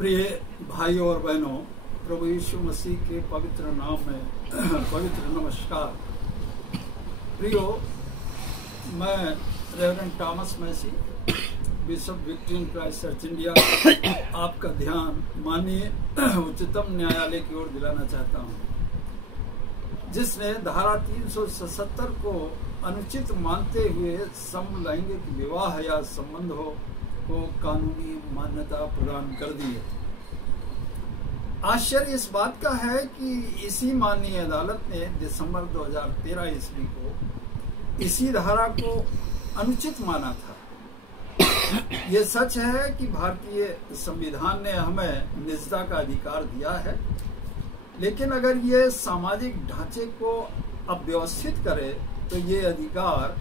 प्रिय भाइयों और बहनों, प्रभु यीशु मसीह के पवित्र नाम में पवित्र नमस्कार। प्रियो, मैं reverend Thomas Massey, bishop Victorian Christ Church India, आपका ध्यान माननीय उच्चतम न्यायालय की ओर दिलाना चाहता हूं, जिसने धारा 377 को अनुचित मानते हुए समलैंगिक विवाह या संबंध को कानूनी मान्यता प्रदान कर दी है। आश्चर्य इस बात का है कि इसी माननीय अदालत ने दिसंबर 2013 ईस्वी को इसी धारा को अनुचित माना था। ये सच है कि भारतीय संविधान ने हमें निजता का अधिकार दिया है, लेकिन अगर ये सामाजिक ढांचे को अव्यवस्थित करे तो ये अधिकार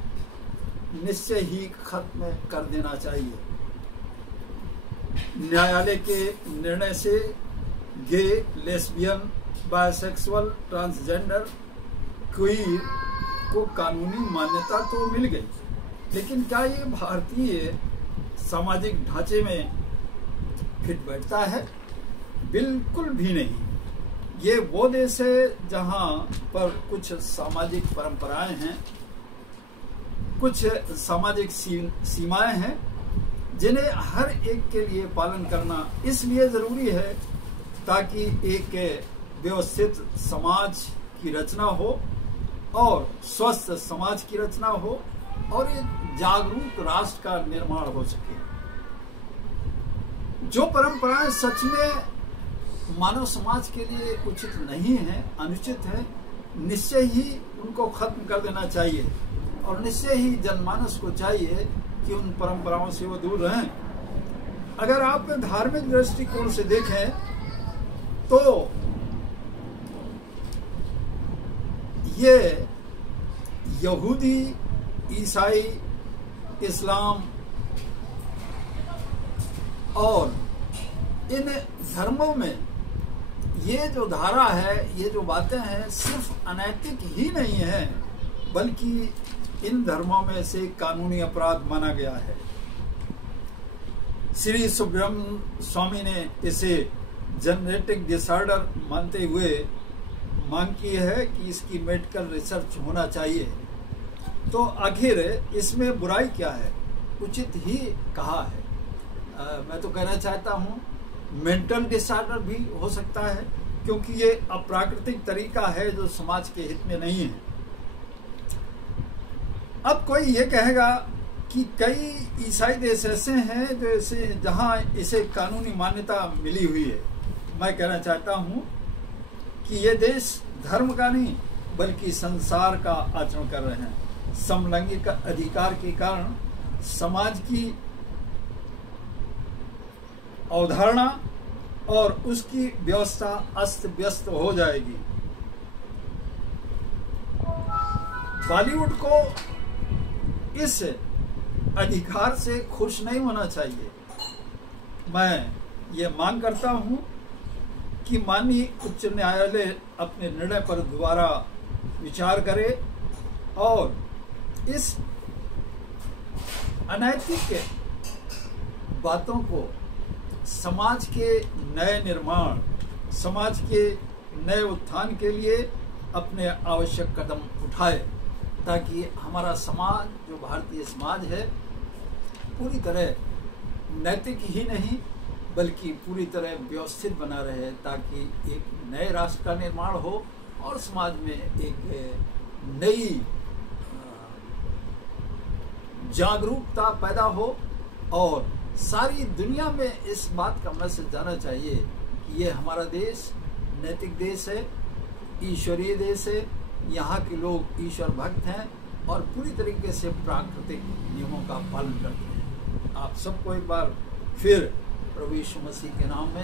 निश्चय ही खत्म कर देना चाहिए। न्यायालय के निर्णय से गे, लेस्बियन, बायसेक्सुअल, ट्रांसजेंडर, क्वीर को कानूनी मान्यता तो मिल गई, लेकिन क्या ये भारतीय सामाजिक ढांचे में फिट बैठता है? बिल्कुल भी नहीं। ये वो देश है जहां पर कुछ सामाजिक परंपराएं हैं, कुछ सामाजिक सीमाएं हैं, जिन्हें हर एक के लिए पालन करना इसलिए जरूरी है ताकि एक व्यवस्थित समाज की रचना हो और स्वस्थ समाज की रचना हो और एक जागरूक राष्ट्र का निर्माण हो सके। जो परंपराएं सच में मानव समाज के लिए उचित नहीं है, अनुचित है, निश्चय ही उनको खत्म कर देना चाहिए और निश्चय ही जनमानस को चाहिए कि उन परंपराओं से वो दूर रहें। अगर आप धार्मिक दृष्टिकोण से देखें तो ये यहूदी, ईसाई, इस्लाम और इन धर्मों में ये जो धारा है, ये जो बातें हैं, सिर्फ अनैतिक ही नहीं है, बल्कि इन धर्मों में से कानूनी अपराध माना गया है। श्री सुब्रह्मण्य स्वामी ने इसे जेनेटिक डिसऑर्डर मानते हुए मांग की है कि इसकी मेडिकल रिसर्च होना चाहिए। तो आखिर इसमें बुराई क्या है? उचित ही कहा है। मैं तो कहना चाहता हूँ मेंटल डिसऑर्डर भी हो सकता है, क्योंकि ये अप्राकृतिक तरीका है जो समाज के हित में नहीं है। अब कोई ये कहेगा कि कई ईसाई देश ऐसे हैं जो जहां इसे कानूनी मान्यता मिली हुई है। मैं कहना चाहता हूं कि ये देश धर्म का नहीं बल्कि संसार का आचरण कर रहे हैं। समलैंगिक अधिकार के कारण समाज की अवधारणा और उसकी व्यवस्था अस्त व्यस्त हो जाएगी। बॉलीवुड को इस अधिकार से खुश नहीं होना चाहिए। मैं ये मांग करता हूं कि माननीय उच्च न्यायालय अपने निर्णय पर दोबारा विचार करे और इस अनैतिक बातों को समाज के नए निर्माण, समाज के नए उत्थान के लिए अपने आवश्यक कदम उठाए, ताकि हमारा समाज, जो भारतीय समाज है, पूरी तरह नैतिक ही नहीं बल्कि पूरी तरह व्यवस्थित बना रहे, ताकि एक नए राष्ट्र का निर्माण हो और समाज में एक नई जागरूकता पैदा हो और सारी दुनिया में इस बात का मैसेज जाना चाहिए कि ये हमारा देश नैतिक देश है, ईश्वरीय देश है, यहाँ के लोग ईश्वर भक्त हैं और पूरी तरीके से प्राकृतिक नियमों का पालन करते हैं। आप सबको एक बार फिर प्रभु यीशु मसीह के नाम में